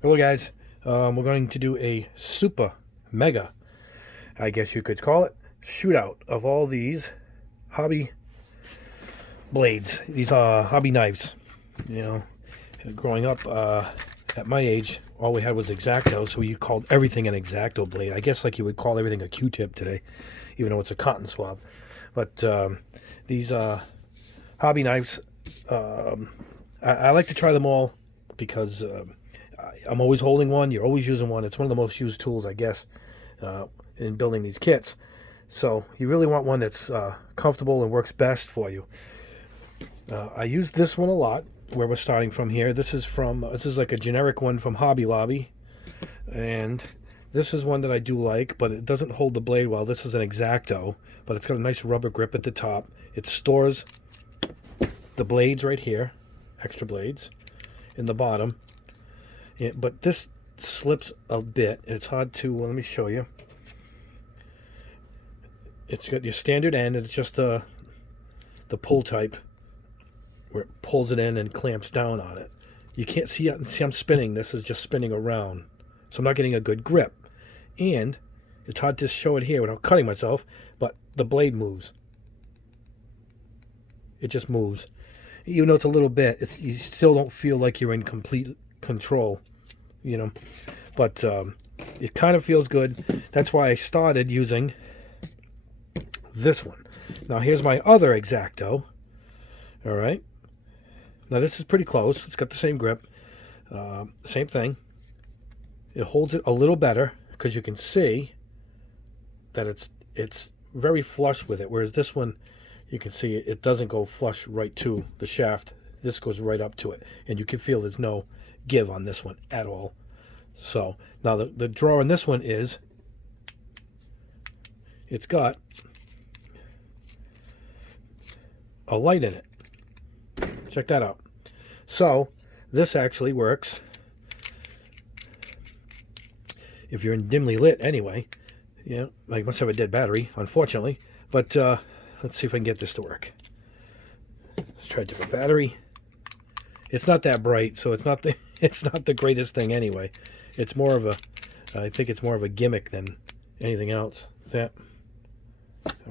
Hello guys, we're going to do a super mega, I guess you could call it, shootout of all these hobby blades. These are hobby knives. You know, growing up at my age, all we had was X-Acto, so you called everything an X-Acto blade. I guess like you would call everything a Q-tip today, even though it's a cotton swab. But these hobby knives, I like to try them all because I'm always holding one. You're always using one. It's one of the most used tools, I guess, in building these kits. So you really want one that's comfortable and works best for you. I use this one a lot. Where we're starting from here. This is like a generic one from Hobby Lobby, and this is one that I do like, but it doesn't hold the blade well. This is an X-Acto, but it's got a nice rubber grip at the top. It stores the blades right here, extra blades, in the bottom. But this slips a bit. It's hard to, well, let me show you. It's got your standard end, and it's just the pull type, where it pulls it in and clamps down on it. You can't see I'm spinning. This is just spinning around. So I'm not getting a good grip. And it's hard to show it here without cutting myself, but the blade moves. It just moves. Even though it's a little bit, you still don't feel like you're in complete control, you know. But it kind of feels good. That's why I started using this one. Now here's my other X-Acto. All right. Now this is pretty close. It's got the same grip, same thing. It holds it a little better because you can see that it's very flush with it. Whereas this one, you can see it doesn't go flush right to the shaft. This goes right up to it, and you can feel there's no give on this one at all. So now the draw on this one is it's got a light in it. Check that out. So this actually works if you're in dimly lit anyway. Yeah, I must have a dead battery, unfortunately. But let's see if I can get this to work. Let's try a different battery. It's not that bright, so it's not the greatest thing anyway. It's more of I think it's more of a gimmick than anything else. Is that?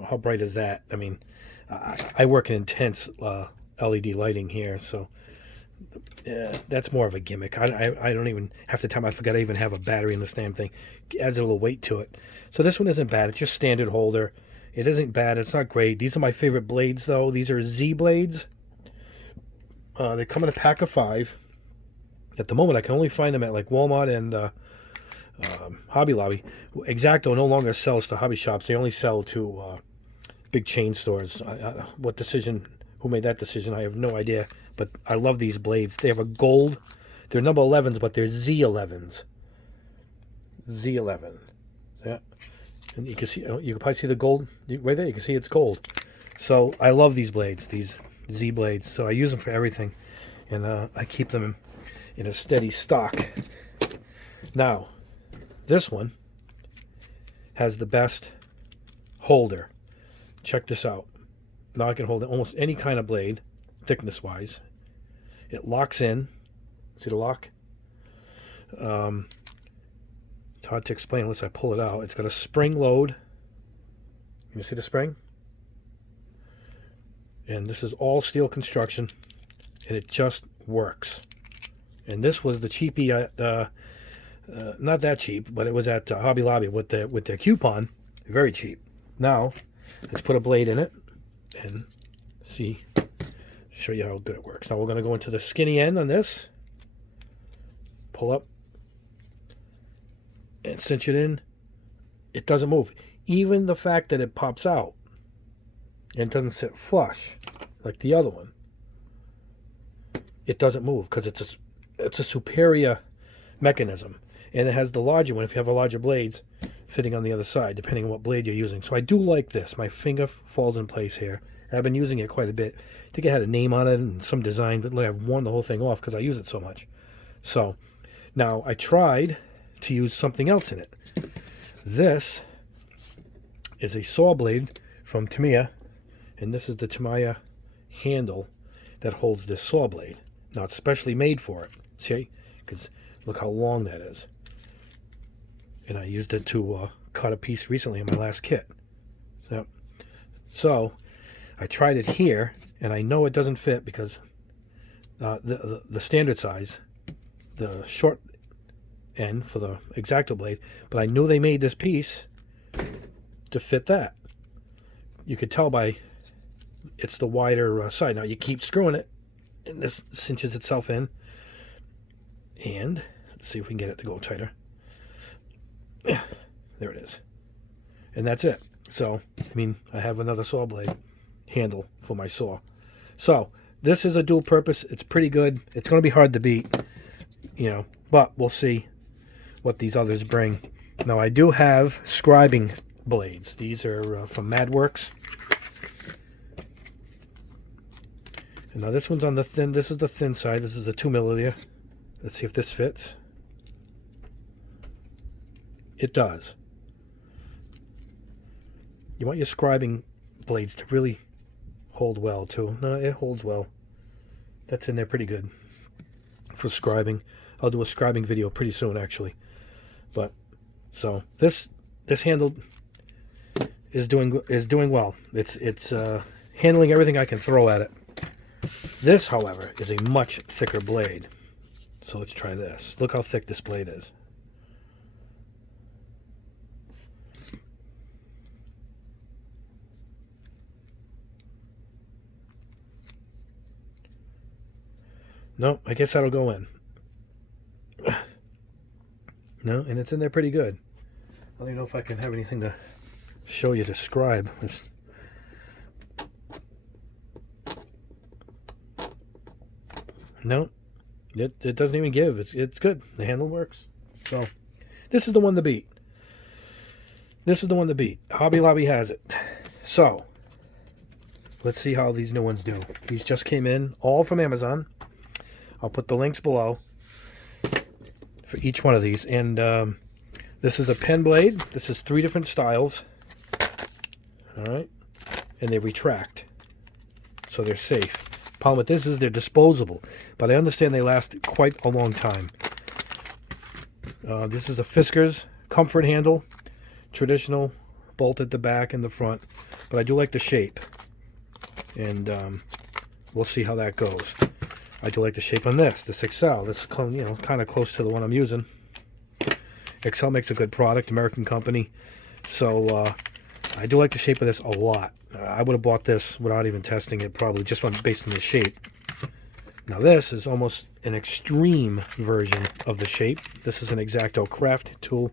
How bright is that? I mean, I work in intense LED lighting here, so that's more of a gimmick. I don't even, half the time I forget I even have a battery in this damn thing. It adds a little weight to it. So this one isn't bad. It's just standard holder. It isn't bad. It's not great. These are my favorite blades, though. These are Z Blades. They come in a pack of 5. At the moment, I can only find them at like Walmart and Hobby Lobby. X-Acto no longer sells to hobby shops. They only sell to big chain stores. Who made that decision? I have no idea. But I love these blades. They have a gold. They're number 11s, but they're Z11s. Z11. Yeah. And you can see, you can probably see the gold right there. You can see it's gold. So I love these blades, these Z blades. So I use them for everything, and I keep them in a steady stock. Now, this one has the best holder. Check this out. Now I can hold almost any kind of blade, thickness-wise. It locks in. See the lock? It's hard to explain unless I pull it out. It's got a spring load. Can you see the spring? And this is all steel construction, and it just works. And this was the cheapie at, not that cheap, but it was at Hobby Lobby with their coupon. Very cheap. Now, let's put a blade in it and show you how good it works. Now we're going to go into the skinny end on this. Pull up and cinch it in. It doesn't move. Even the fact that it pops out and doesn't sit flush like the other one, it doesn't move because it's a superior mechanism. And it has the larger one, if you have a larger blades, fitting on the other side, depending on what blade you're using. So I do like this. My finger falls in place here. I've been using it quite a bit. I think it had a name on it and some design, but I've worn the whole thing off because I use it so much. So now I tried to use something else in it. This is a saw blade from Tamiya, and this is the Tamiya handle that holds this saw blade. Now it's specially made for it. See, because Look how long that is. And I used it to cut a piece recently in my last kit. So I tried it here, and I know it doesn't fit because the standard size, the short end for the X-Acto blade, but I knew they made this piece to fit that. You could tell by it's the wider side. Now you keep screwing it, and this cinches itself in. And let's see if we can get it to go tighter. There it is. And that's it. So, I mean, I have another saw blade handle for my saw. So, this is a dual purpose. It's pretty good. It's going to be hard to beat, you know, but we'll see what these others bring. Now, I do have Scribing Blades. These are from MadWorks. And now this one's on the thin. This is the thin side. This is the 2mm. Let's see if this fits. It does. You want your scribing blades to really hold well too. No, it holds well. That's in there pretty good for scribing. I'll do a scribing video pretty soon, actually. But so this handle is doing well. It's handling everything I can throw at it. This, however, is a much thicker blade. So let's try this. Look how thick this blade is. No, I guess that'll go in. No, and it's in there pretty good. I don't even know if I can have anything to show you to scribe. No, it doesn't even give. It's good. The handle works. So this is the one to beat. This is the one to beat. Hobby Lobby has it. So let's see how these new ones do. These just came in, all from Amazon. I'll put the links below for each one of these. And this is a PenBlade. This is 3 different styles. All right. And they retract. So they're safe. Problem with this is they're disposable. But I understand they last quite a long time. This is a Fiskars comfort handle. Traditional, bolt at the back and the front. But I do like the shape. And we'll see how that goes. I do like the shape on this XL. This is kind of close to the one I'm using. XL makes a good product, American company. So I do like the shape of this a lot. I would have bought this without even testing it, probably just based on the shape. Now this is almost an extreme version of the shape. This is an X-Acto craft tool.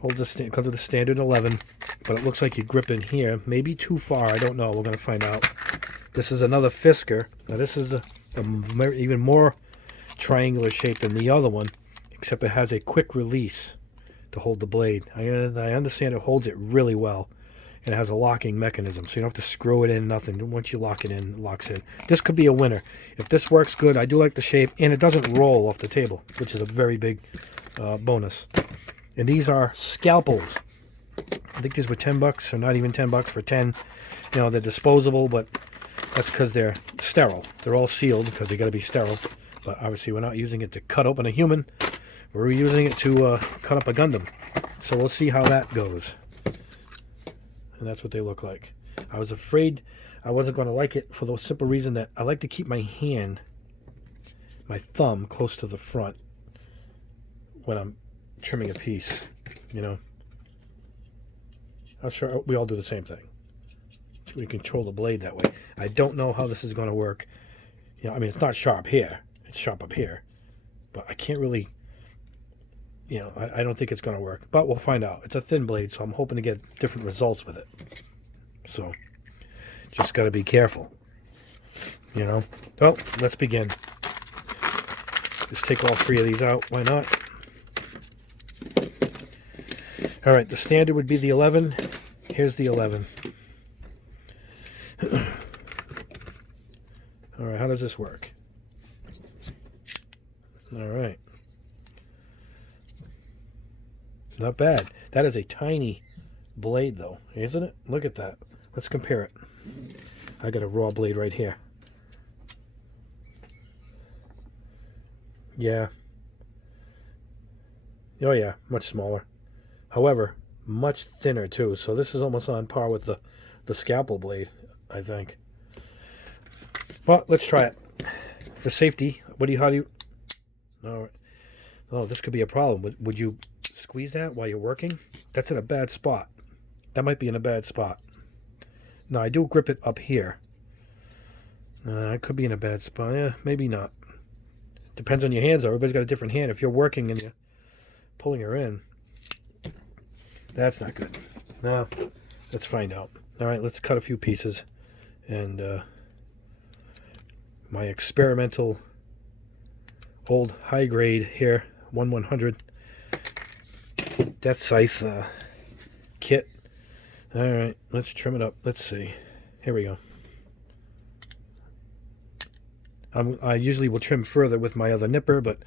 Comes with the standard 11, but it looks like you grip in here. Maybe too far. I don't know. We're going to find out. This is another Fiskar. Now this is a even more triangular shape than the other one, except it has a quick release to hold the blade. I understand it holds it really well, and it has a locking mechanism, so you don't have to screw it in, nothing. Once you lock it in, it locks in. This could be a winner. If this works good, I do like the shape, and it doesn't roll off the table, which is a very big bonus. And these are Scalpels. I think these were $10, or not even $10 for 10. You know, they're disposable, but that's because they're sterile. They're all sealed because they got to be sterile. But obviously, we're not using it to cut open a human. We're using it to cut up a Gundam. So we'll see how that goes. And that's what they look like. I was afraid I wasn't going to like it for the simple reason that I like to keep my hand, my thumb, close to the front when I'm trimming a piece. You know, I'm sure we all do the same thing. We control the blade that way. I don't know how this is going to work. You know, I mean, it's not sharp here. It's sharp up here. But I can't really, you know, I don't think it's going to work. But we'll find out. It's a thin blade, so I'm hoping to get different results with it. So, just got to be careful. You know. Well, let's begin. Just take all 3 of these out. Why not? All right, the standard would be the 11. Here's the 11. All right, how does this work? All right. Not bad. That is a tiny blade, though, isn't it? Look at that. Let's compare it. I got a raw blade right here. Yeah. Oh yeah, much smaller. However, much thinner too. So this is almost on par with the Scalpel blade, I think. Well, let's try it. For safety, how do you... Oh, this could be a problem. Would you squeeze that while you're working? That's in a bad spot. That might be in a bad spot. No, I do grip it up here. It could be in a bad spot. Yeah, maybe not. Depends on your hands, though. Everybody's got a different hand. If you're working and you're pulling her in, that's not good. Now, let's find out. All right, let's cut a few pieces. And my experimental old high-grade here, 1/100 Death Scythe kit. All right, let's trim it up. Let's see. Here we go. I usually will trim further with my other nipper, but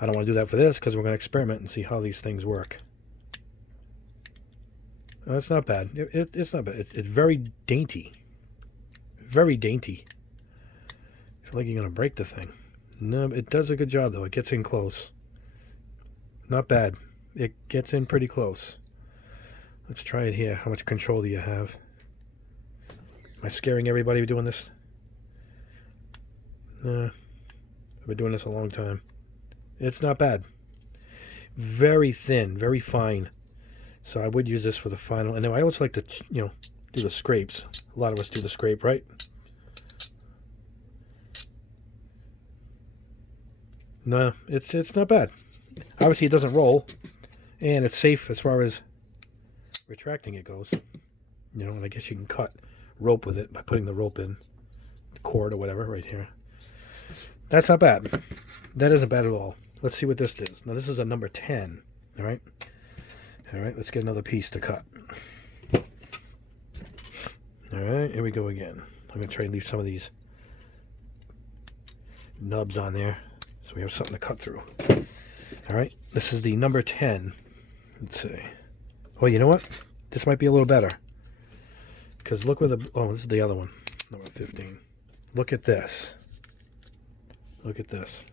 I don't want to do that for this because we're going to experiment and see how these things work. It's not bad. It's not bad. It's very dainty. Very dainty. I feel like you're going to break the thing. No, it does a good job, though. It gets in close. Not bad. It gets in pretty close. Let's try it here. How much control do you have? Am I scaring everybody doing this? I've been doing this a long time. It's not bad. Very thin, very fine. So I would use this for the final. And then I always like to, do the scrapes. A lot of us do the scrape, right? No, it's not bad. Obviously, it doesn't roll, and it's safe as far as retracting it goes. And I guess you can cut rope with it by putting the rope in, the cord or whatever, right here. That's not bad. That isn't bad at all. Let's see what this is. Now, this is a number 10. All right. All right. Let's get another piece to cut. All right. Here we go again. I'm going to try and leave some of these nubs on there so we have something to cut through. All right. This is the number 10. Let's see. Oh, you know what? This might be a little better. Because look where this is the other one. Number 15. Look at this. Look at this.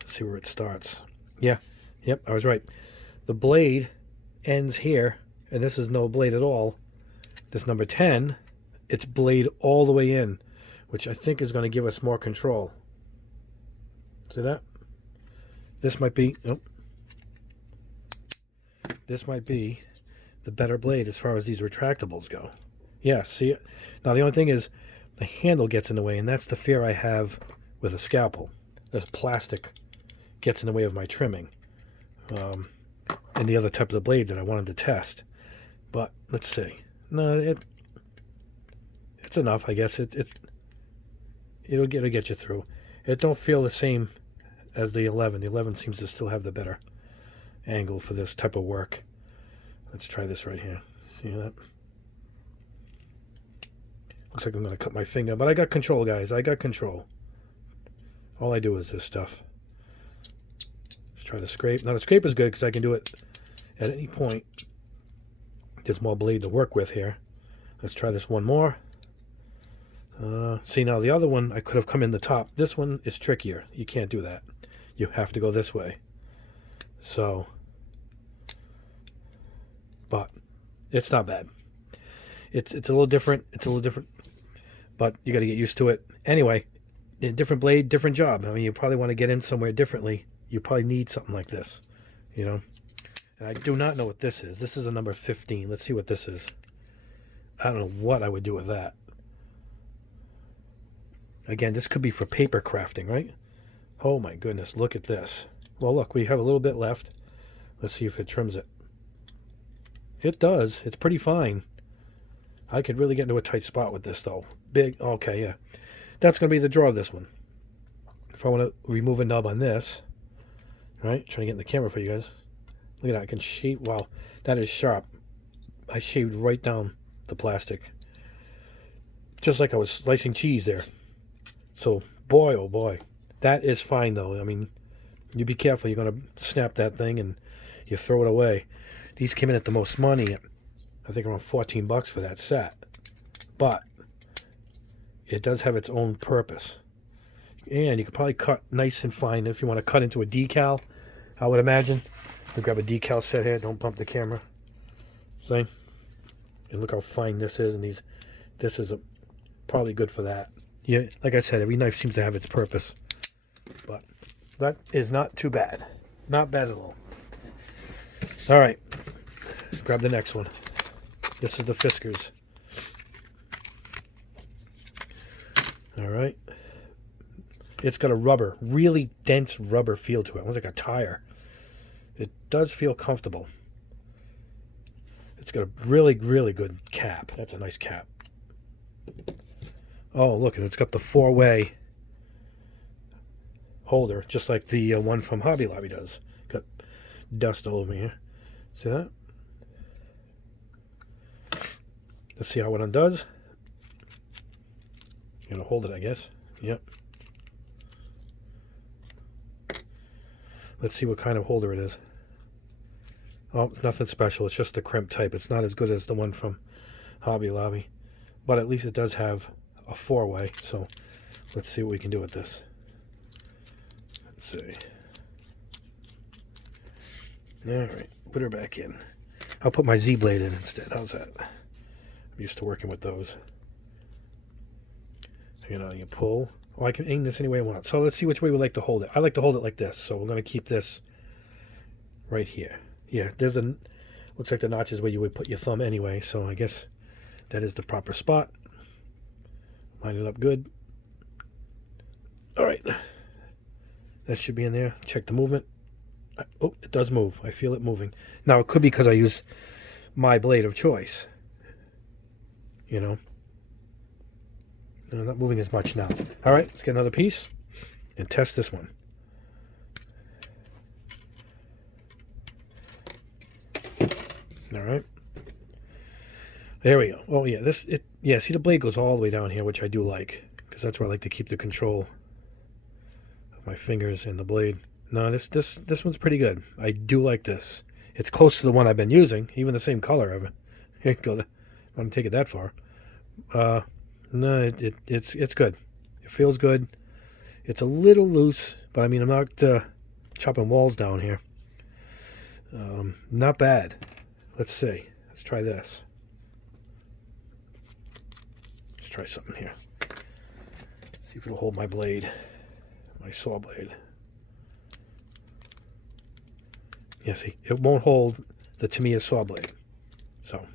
Let's see where it starts. Yeah. Yep, I was right. The blade ends here, and this is no blade at all. This number 10, it's blade all the way in, which I think is going to give us more control. See that? This might be... Nope. This might be the better blade as far as these retractables go. Yeah, see it? Now, the only thing is the handle gets in the way, and that's the fear I have with a scalpel. This plastic gets in the way of my trimming. And the other types of blades that I wanted to test. But, let's see. No, it's enough, I guess. It'll get you through. It don't feel the same as the 11. The 11 seems to still have the better angle for this type of work. Let's try this right here. See that? Looks like I'm going to cut my finger, but I got control, guys. I got control. All I do is this stuff. Let's try the scrape. Now the scrape is good because I can do it at any point. There's more blade to work with here. Let's try this one more. See, now the other one I could have come in the top. This one is trickier. You can't do that. You have to go this way. So, but it's not bad. It's a little different. It's a little different, but you got to get used to it. Anyway, different blade, different job. I mean, you probably want to get in somewhere differently. You probably need something like this, And I do not know what this is. This is a number 15. Let's see what this is. I don't know what I would do with that. Again, this could be for paper crafting, right? Oh my goodness, look at this. Well, look, we have a little bit left. Let's see if it trims it. It does. It's pretty fine. I could really get into a tight spot with this, though. Big. Okay, yeah. That's going to be the draw of this one. If I want to remove a nub on this, right? Trying to get in the camera for you guys. Look at that. I can shave. Wow, that is sharp. I shaved right down the plastic. Just like I was slicing cheese there. So, boy, oh boy. That is fine, though. I mean, you be careful. You're going to snap that thing and you throw it away. These came in at the most money. I think around 14 bucks for that set. But it does have its own purpose. And you can probably cut nice and fine if you want to cut into a decal, I would imagine. We grab a decal set here. Don't bump the camera. See? And look how fine this is. And this is probably good for that. Yeah, like I said, every knife seems to have its purpose. But that is not too bad. Not bad at all. All right. Let's grab the next one. This is the Fiskars. All right. It's got a rubber, really dense rubber feel to it. Almost like a tire. It does feel comfortable. It's got a really, really good cap. That's a nice cap. Oh, look, and it's got the 4-way holder, just like the one from Hobby Lobby does. Got dust all over here. See that? Let's see how it undoes. You're gonna hold it, I guess. Yep. Let's see what kind of holder it is. Oh, nothing special. It's just the crimp type. It's not as good as the one from Hobby Lobby. But at least it does have a 4-way. So let's see what we can do with this. Let's see. Alright, put her back in. I'll put my Z Blade in instead. How's that? I'm used to working with those. You know, you pull. Oh, I can aim this any way I want. So let's see which way we like to hold it. I like to hold it like this. So we're going to keep this right here. Yeah, there's a, looks like the notch is where you would put your thumb anyway. So I guess that is the proper spot. Line it up good. All right. That should be in there. Check the movement. Oh, it does move. I feel it moving. Now, it could be because I use my blade of choice. You know. I'm not moving as much now. All right, let's get another piece and test this one. All right. There we go. Oh yeah, yeah, see the blade goes all the way down here, which I do like, because that's where I like to keep the control of my fingers and the blade. No, this one's pretty good. I do like this. It's close to the one I've been using, even the same color of it. Here you go. I want to take it that far. No, it's good. It feels good. It's a little loose, but I mean, I'm not chopping walls down here. Not bad. Let's see. Let's try this. Let's try something here. See if it'll hold my blade, my saw blade. Yeah, see, it won't hold the Tamiya saw blade. So,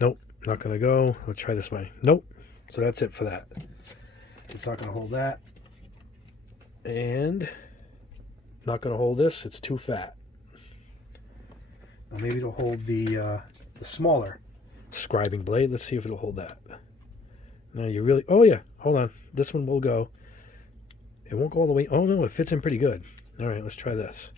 nope. Not going to go. Let's try this way. Nope. So that's it for that. It's not going to hold that. And not going to hold this. It's too fat. Now maybe it'll hold the smaller Scribing Blade. Let's see if it'll hold that. Now you really... Oh, yeah. Hold on. This one will go. It won't go all the way... Oh, no. It fits in pretty good. All right. Let's try this.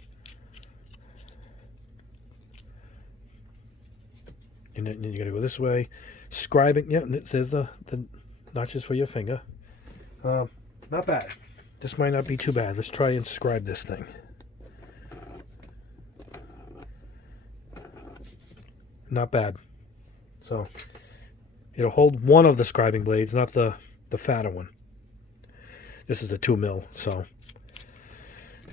And then you're going to go this way. Scribing. Yeah, there's the notches for your finger. Not bad. This might not be too bad. Let's try and scribe this thing. Not bad. So, it'll hold one of the Scribing Blades, not the fatter one. This is a 2mm, so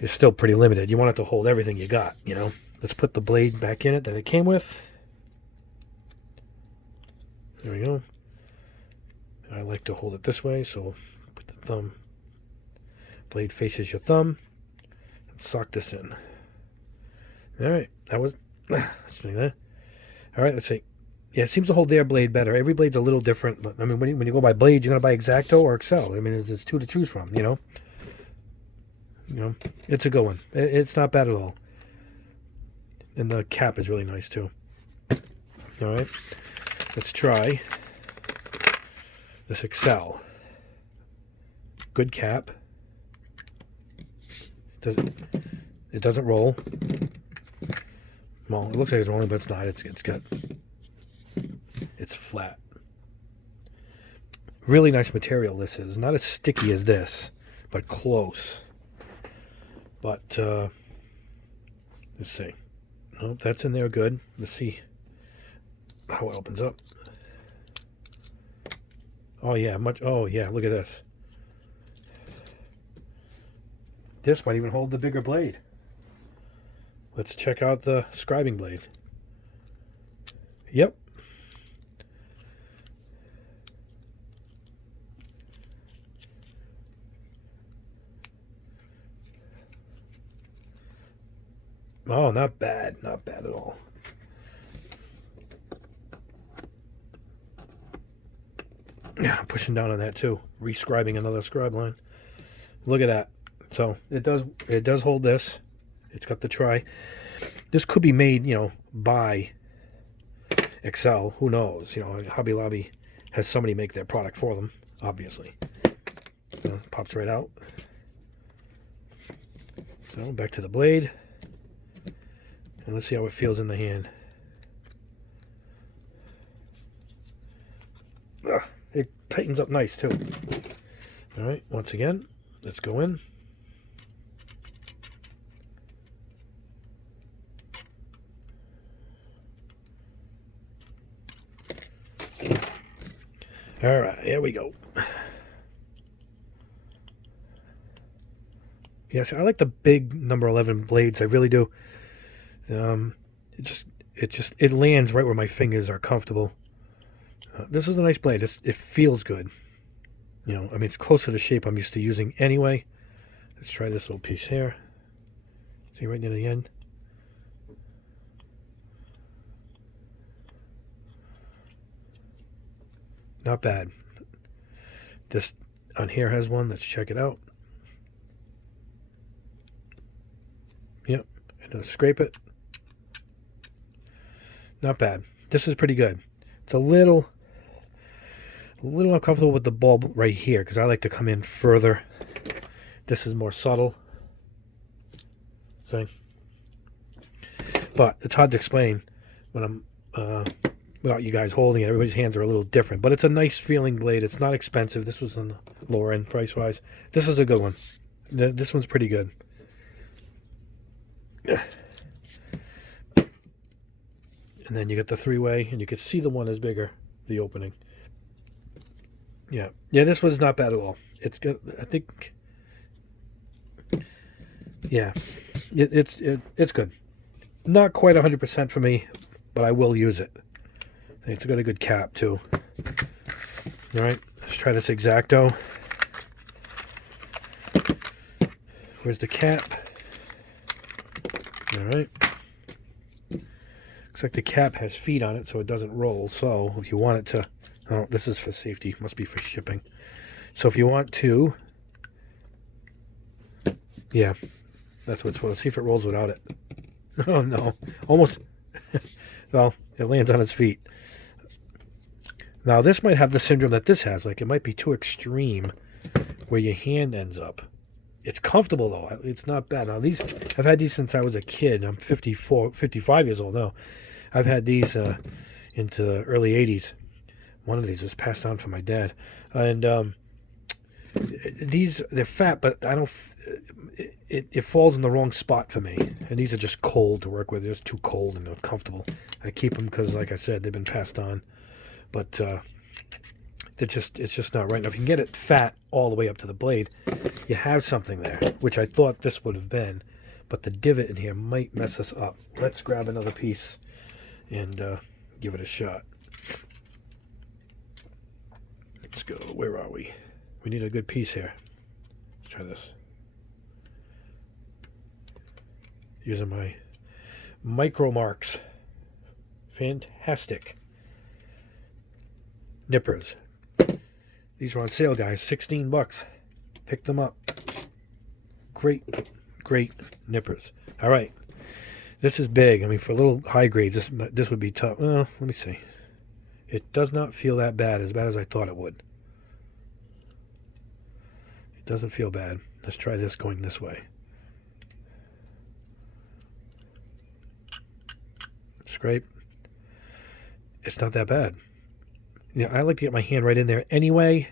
it's still pretty limited. You want it to hold everything you got, you know. Let's put the blade back in it that it came with. There we go. I like to hold it this way, so put the thumb, blade faces your thumb, and sock this in. All right, that was, let's do that. All right, let's see. Yeah, it seems to hold their blade better. Every blade's a little different, but I mean, when you go by blades, you're gonna buy X-Acto or Excel. I mean, there's two to choose from, you know. You know, it's a good one. It's not bad at all, and the cap is really nice too. All right. Let's try this Excel. Good cap. It doesn't roll. Well, it looks like it's rolling, but it's not. It's flat. Really nice material this is. Not as sticky as this, but close. But let's see. Nope, that's in there good. Let's see how it opens up. Oh yeah, oh yeah, look at this. This might even hold the bigger blade. let's check out the Scribing Blade. Yep. Oh, not bad. Not bad at all. Yeah, I'm pushing down on that too. Rescribing another scribe line. Look at that. So it does hold this. It's got the try. This could be made, you know, by Excel. Who knows? You know, Hobby Lobby has somebody make their product for them, obviously. So it pops right out. So back to the blade. And let's see how it feels in the hand. Ugh, it tightens up nice too. All right, once again, let's go in. All right, here we go. Yes, I like the big number 11 blades. I really do. It lands right where my fingers are comfortable. This is a nice blade. It feels good. You know, I mean, it's close to the shape I'm used to using anyway. Let's try this little piece here. See right near the end. Not bad. This on here has one. Let's check it out. Yep. And I'll scrape it. Not bad. This is pretty good. It's a little uncomfortable with the bulb right here because I like to come in further. This is more subtle. See? But it's hard to explain when I'm without you guys holding it. Everybody's hands are a little different. But it's a nice feeling blade. It's not expensive. This was on the lower end price-wise. This is a good one. This one's pretty good. And then you get the three-way, and you can see the one is bigger, the opening. Yeah, this one's not bad at all. It's good. I think, yeah, it's good. Not quite 100% for me, but I will use it. It's got a good cap too. All right, let's try this X-Acto. Where's the cap? All right. Looks like the cap has feet on it, so it doesn't roll. So if you want it to, oh, this is for safety. Must be for shipping. So if you want to, yeah, that's what it's for. Let's see if it rolls without it. Oh no, almost. Well, it lands on its feet. Now this might have the syndrome that this has. Like it might be too extreme, where your hand ends up. It's comfortable though. It's not bad. Now these, I've had these since I was a kid. I'm 55 years old now. I've had these into the early 80s. One of these was passed on from my dad. And these, they're fat, but I don't, it falls in the wrong spot for me. And these are just cold to work with. They're just too cold and uncomfortable. I keep them because, like I said, they've been passed on. But it's just not right. Now, if you can get it fat all the way up to the blade, you have something there, which I thought this would have been. But the divot in here might mess us up. Let's grab another piece and give it a shot. Let's go. Where are we? We need a good piece here. Let's try this. Using my micro marks. Fantastic. Nippers. These are on sale, guys. 16 bucks. Pick them up. Great nippers. All right. This is big. I mean, for little high grades, this would be tough. Well, let me see. It does not feel that bad as I thought it would. It doesn't feel bad. Let's try this going this way. Scrape. It's not that bad. You know, I like to get my hand right in there anyway.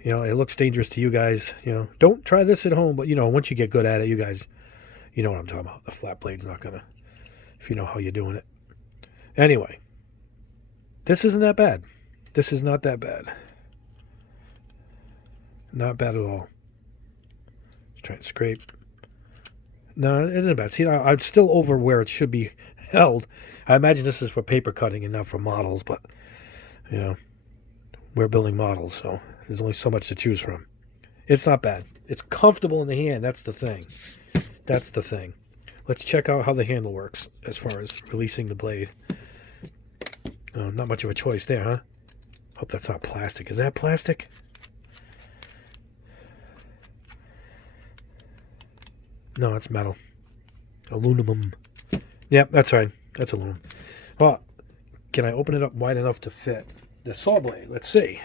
You know, it looks dangerous to you guys. You know, don't try this at home. But, you know, once you get good at it, you guys, you know what I'm talking about. The flat blade's not going to, if you know how you're doing it. Anyway, this isn't that bad. This is not that bad. Not bad at all. Let's try and scrape. No, it isn't bad. See, I'm still over where it should be held. I imagine this is for paper cutting and not for models, but, you know, we're building models, so there's only so much to choose from. It's not bad. It's comfortable in the hand. That's the thing. That's the thing. Let's check out how the handle works as far as releasing the blade. Oh, not much of a choice there, huh? Hope that's not plastic. Is that plastic? No, it's metal. Aluminum. Yep, that's right. That's aluminum. Well, can I open it up wide enough to fit the saw blade? Let's see.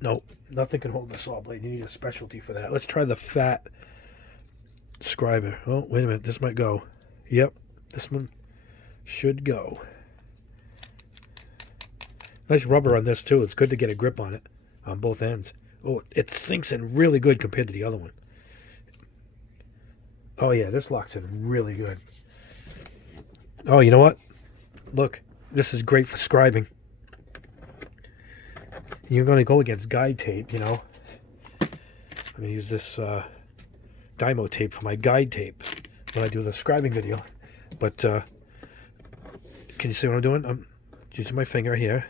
Nope, nothing can hold the saw blade. You need a specialty for that. Let's try the fat Scriber. Oh, wait a minute. This might go. Yep, this one should go. Nice rubber on this, too. It's good to get a grip on it on both ends. Oh, it sinks in really good compared to the other one. Oh, yeah, this locks in really good. Oh, you know what? Look, this is great for scribing. You're going to go against guide tape, you know. I'm going to use this Dymo tape for my guide tape when I do the scribing video. But can you see what I'm doing? I'm using my finger here.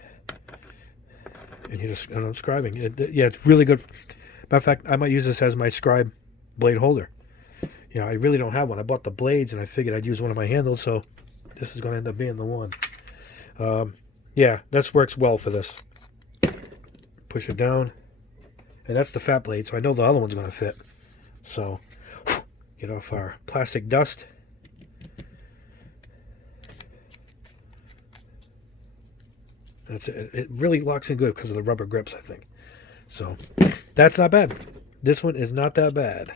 And I'm scribing. Yeah, it's really good. Matter of fact, I might use this as my scribe blade holder. You know, I really don't have one. I bought the blades and I figured I'd use one of my handles, so this is going to end up being the one. Yeah, this works well for this. Push it down. And that's the fat blade, so I know the other one's going to fit. So, get off our plastic dust. That's it. It really locks in good because of the rubber grips, I think. So, that's not bad. This one is not that bad.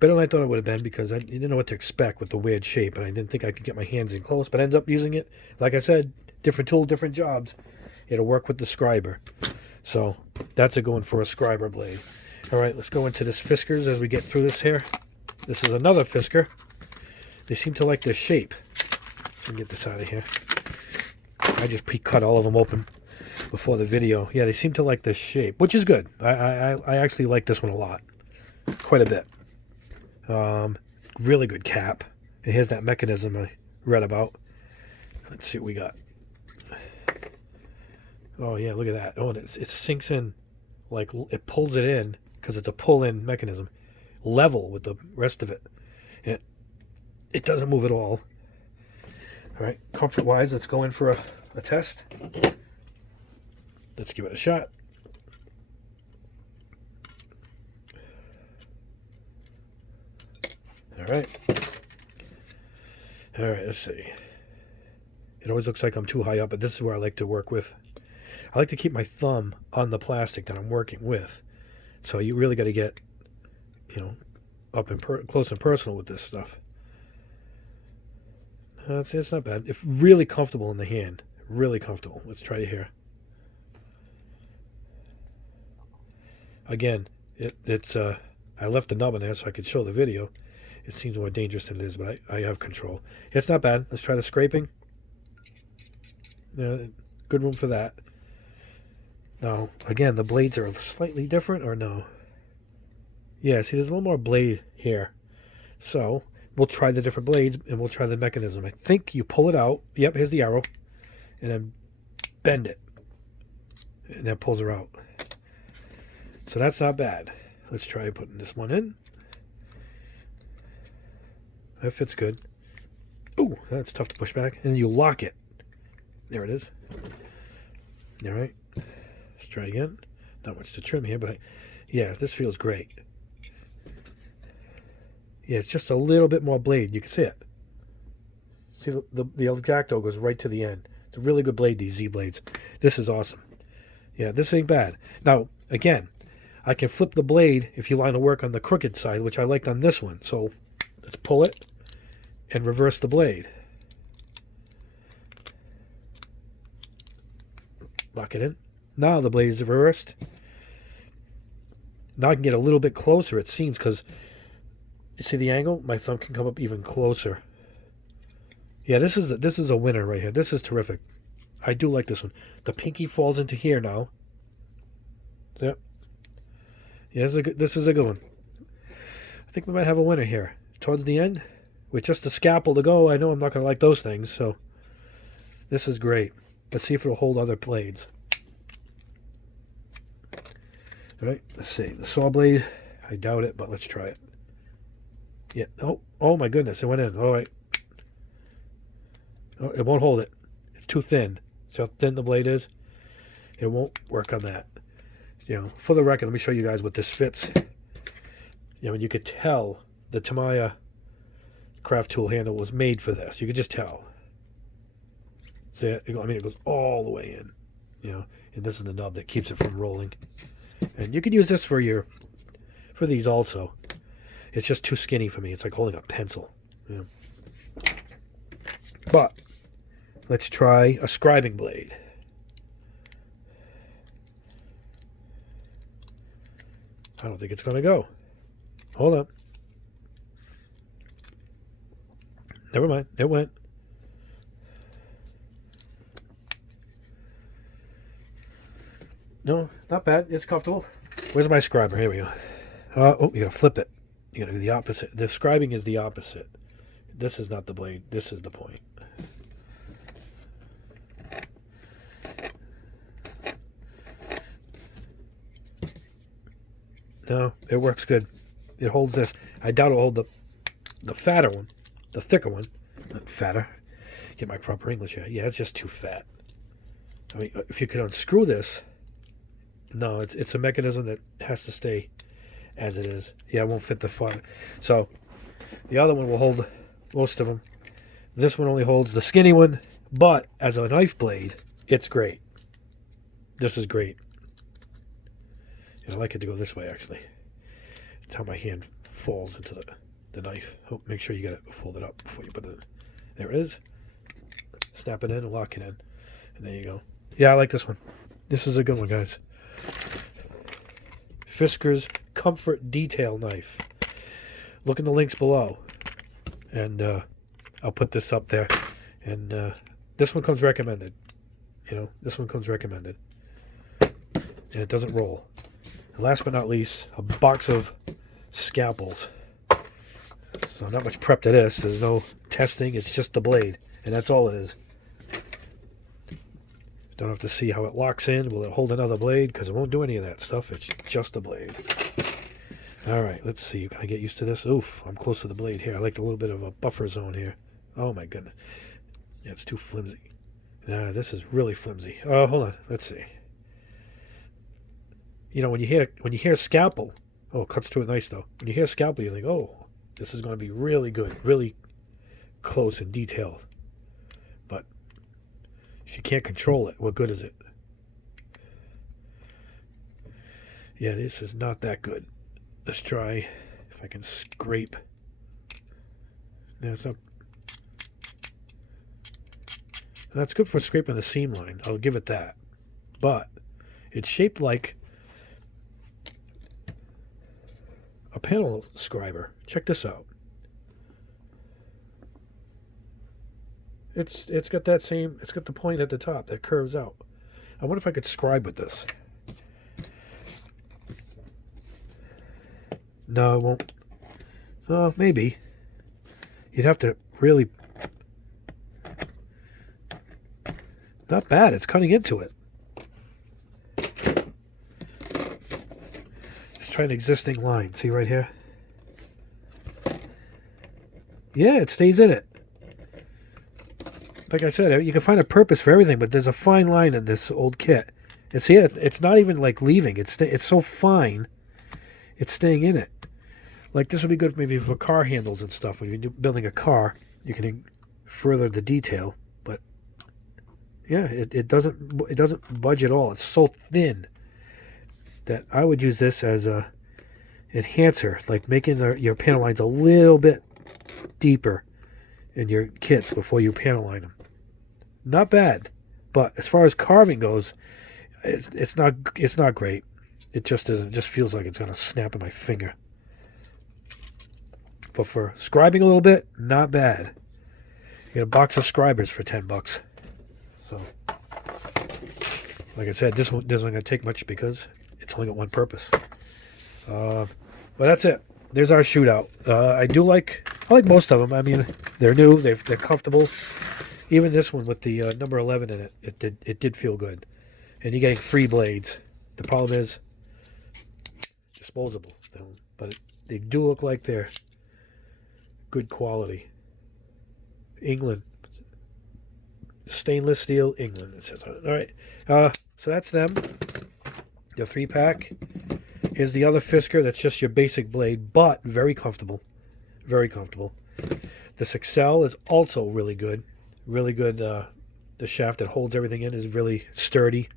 Better than I thought it would have been because I didn't know what to expect with the weird shape, and I didn't think I could get my hands in close, but I ended up using it. Like I said, different tool, different jobs. It'll work with the Scriber. So, that's a going for a Scriber blade. All right, let's go into this Fiskars as we get through this here. This is another Fiskar. They seem to like this shape. Let me get this out of here. I just pre-cut all of them open before the video. Yeah, they seem to like this shape, which is good. I actually like this one a lot. Quite a bit. Really good cap. And here's that mechanism I read about. Let's see what we got. Oh, yeah, look at that. Oh, it sinks in, like it pulls it in because it's a pull-in mechanism. Level with the rest of it. It doesn't move at all. All right, comfort-wise, let's go in for a test. Let's give it a shot. All right. All right, let's see. It always looks like I'm too high up, but this is where I like to work with. I like to keep my thumb on the plastic that I'm working with. So you really got to get, you know, up and close and personal with this stuff. It's not bad. It's really comfortable in the hand. Really comfortable. Let's try it here. Again, it's I left the nub in there so I could show the video. It seems more dangerous than it is, but I have control. It's not bad. Let's try the scraping. Good room for that. Now, again, the blades are slightly different, or no? Yeah, see, there's a little more blade here. So, we'll try the different blades, and we'll try the mechanism. I think you pull it out. Yep, here's the arrow. And then bend it. And that pulls her out. So that's not bad. Let's try putting this one in. That fits good. Ooh, that's tough to push back. And you lock it. There it is. All right. Let's try again. Not much to trim here, but yeah, this feels great. Yeah, it's just a little bit more blade. You can see it. See, the X-Acto goes right to the end. It's a really good blade, these Z Blades. This is awesome. Yeah, this ain't bad. Now, again, I can flip the blade if you line of work on the crooked side, which I liked on this one. So, let's pull it and reverse the blade. Lock it in. Now the blade is reversed. Now I can get a little bit closer, it seems, because you see the angle? My thumb can come up even closer. Yeah, this is a winner right here. This is terrific. I do like this one. The pinky falls into here now. Yep. Yeah, this is a good one. I think we might have a winner here. Towards the end, with just a scalpel to go, I know I'm not going to like those things, so this is great. Let's see if it'll hold other blades. All right, let's see. The saw blade, I doubt it, but let's try it. Yeah, oh my goodness, it went in. All right. Oh, it won't hold it. It's too thin. See how thin the blade is? It won't work on that. You know, for the record, let me show you guys what this fits. You know, and you could tell the Tamiya craft tool handle was made for this. You could just tell. See it? I mean, it goes all the way in. You know, and this is the nub that keeps it from rolling. And you could use this for these also. It's just too skinny for me. It's like holding a pencil. You know. But let's try a scribing blade. I don't think it's going to go. Hold on. Never mind. It went. No, not bad. It's comfortable. Where's my scriber? Here we go. Oh, you got to flip it. You got to do the opposite. The scribing is the opposite. This is not the blade. This is the point. No, it works good. It holds this. I doubt it'll hold the fatter one, the thicker one. Not fatter. Get my proper English here. Yeah, it's just too fat. I mean, if you could unscrew this, no, it's a mechanism that has to stay as it is. Yeah, it won't fit the fire. So the other one will hold most of them. This one only holds the skinny one, but as a knife blade, it's great. This is great. I like it to go this way, actually. That's how my hand falls into the knife. Oh, make sure you get it folded up before you put it in. There it is. Snap it in and lock it in. And there you go. Yeah, I like this one. This is a good one, guys. Fiskars Comfort Detail Knife. Look in the links below. And I'll put this up there. And this one comes recommended. You know, this one comes recommended. And it doesn't roll. And last but not least, a box of scalpels. So not much prep to this. There's no testing. It's just the blade. And that's all it is. Don't have to see how it locks in. Will it hold another blade? Because it won't do any of that stuff. It's just a blade. All right, let's see. Can I get used to this? Oof, I'm close to the blade here. I like a little bit of a buffer zone here. Oh, my goodness. Yeah, it's too flimsy. Nah, this is really flimsy. Oh, hold on. Let's see. You know, when you hear scalpel, oh, it cuts to it nice though. When you hear scalpel, you think, oh, this is going to be really good, really close and detailed. But if you can't control it, what good is it? Yeah, this is not that good. Let's try if I can scrape. That's up. That's good for scraping the seam line. I'll give it that. But it's shaped like a panel scriber. Check this out. It's got that same. It's got the point at the top that curves out. I wonder if I could scribe with this. No, it won't. Oh, maybe. You'd have to really. Not bad. It's cutting into it. Try an existing line. See right here? Yeah, it stays in it. Like I said, you can find a purpose for everything, but there's a fine line in this old kit. And see, it's not even like leaving. It's so fine, it's staying in it. Like this would be good maybe for car handles and stuff. When you're building a car, you can further the detail. But yeah, it doesn't budge at all. It's so thin that I would use this as a enhancer, like making your panel lines a little bit deeper in your kits before you panel line them. Not bad, but as far as carving goes, it's not great. It just isn't. It just feels like it's gonna snap in my finger. But for scribing a little bit, not bad. You get a box of Scribers for $10. So, like I said, this one isn't gonna take much because it's only got one purpose. But that's it. There's our shootout. I like most of them. I mean, they're new, they're comfortable. Even this one with the number 11 in it, it did feel good. And you're getting 3 blades. The problem is disposable, but they do look like they're good quality. England, stainless steel, England. It says on it. All right, so that's them. The 3-pack. Here's the other Fiskar. That's just your basic blade, but very comfortable. Very comfortable. This Excel is also really good. Really good. The shaft that holds everything in is really sturdy.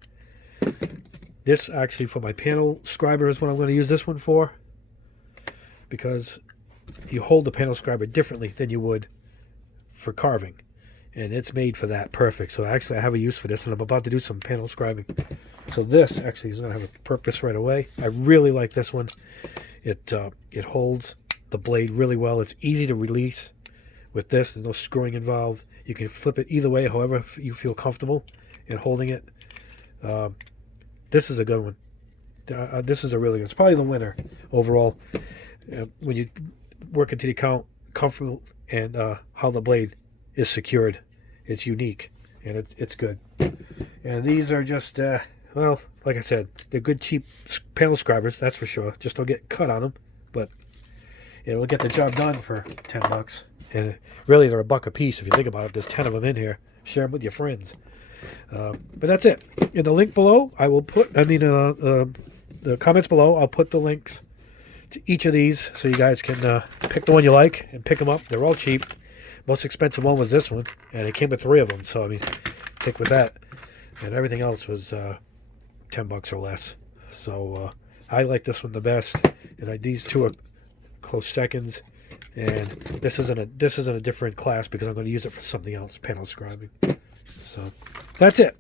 This actually for my panel scriber is what I'm going to use this one for, because you hold the panel scriber differently than you would for carving, and it's made for that perfect. So actually I have a use for this, and I'm about to do some panel scribing. So this actually is going to have a purpose right away. I really like this one. It holds the blade really well. It's easy to release with this. There's no screwing involved. You can flip it either way, however you feel comfortable in holding it. This is a good one. This is a really good. It's probably the winner overall. When you work into the account, comfortable, and how the blade is secured, it's unique and it's good. And these are just well, like I said, they're good cheap panel scribers, that's for sure. Just don't get cut on them, but it'll get the job done for $10. And really, they're $1 a piece if you think about it. There's 10 of them in here. Share them with your friends. But that's it. In the link below, I will put, the comments below, I'll put the links to each of these so you guys can pick the one you like and pick them up. They're all cheap. Most expensive one was this one, and it came with 3 of them. So, I mean, take with that. And everything else was $10 or less. So, I like this one the best. And these two are close seconds. And this isn't a different class because I'm going to use it for something else, panel scribing. So that's it.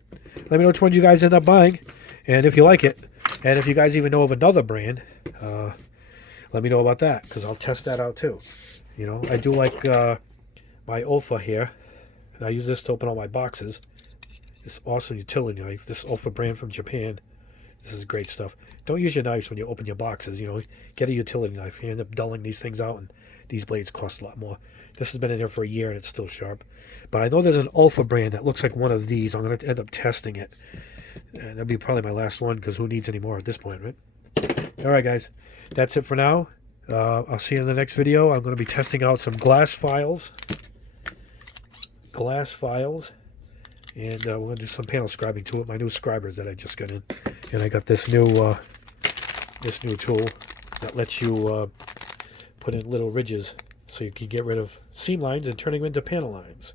Let me know which one you guys end up buying, and if you like it, and if you guys even know of another brand, let me know about that, because I'll test that out too. You know, I do like my Olfa here, and I use this to open all my boxes. This awesome utility knife, this Olfa brand from Japan. This is great stuff. Don't use your knives when you open your boxes. You know, get a utility knife. You end up dulling these things out, and these blades cost a lot more. This has been in there for a year and it's still sharp. But I know there's an Olfa brand that looks like one of these. I'm going to end up testing it. And that'll be probably my last one, because who needs any more at this point, right? Alright guys, that's it for now. I'll see you in the next video. I'm going to be testing out some glass files. And we're going to do some panel scribing too with my new scribers that I just got in. And I got this new tool that lets you put in little ridges so you can get rid of seam lines and turning them into panel lines.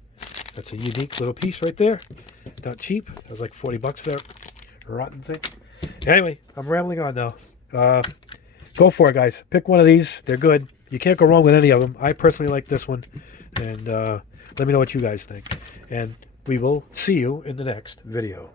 That's a unique little piece right there. Not cheap. It was like $40 for that rotten thing. Anyway, I'm rambling on now. Go for it, guys. Pick one of these. They're good. You can't go wrong with any of them. I personally like this one. And let me know what you guys think. And we will see you in the next video.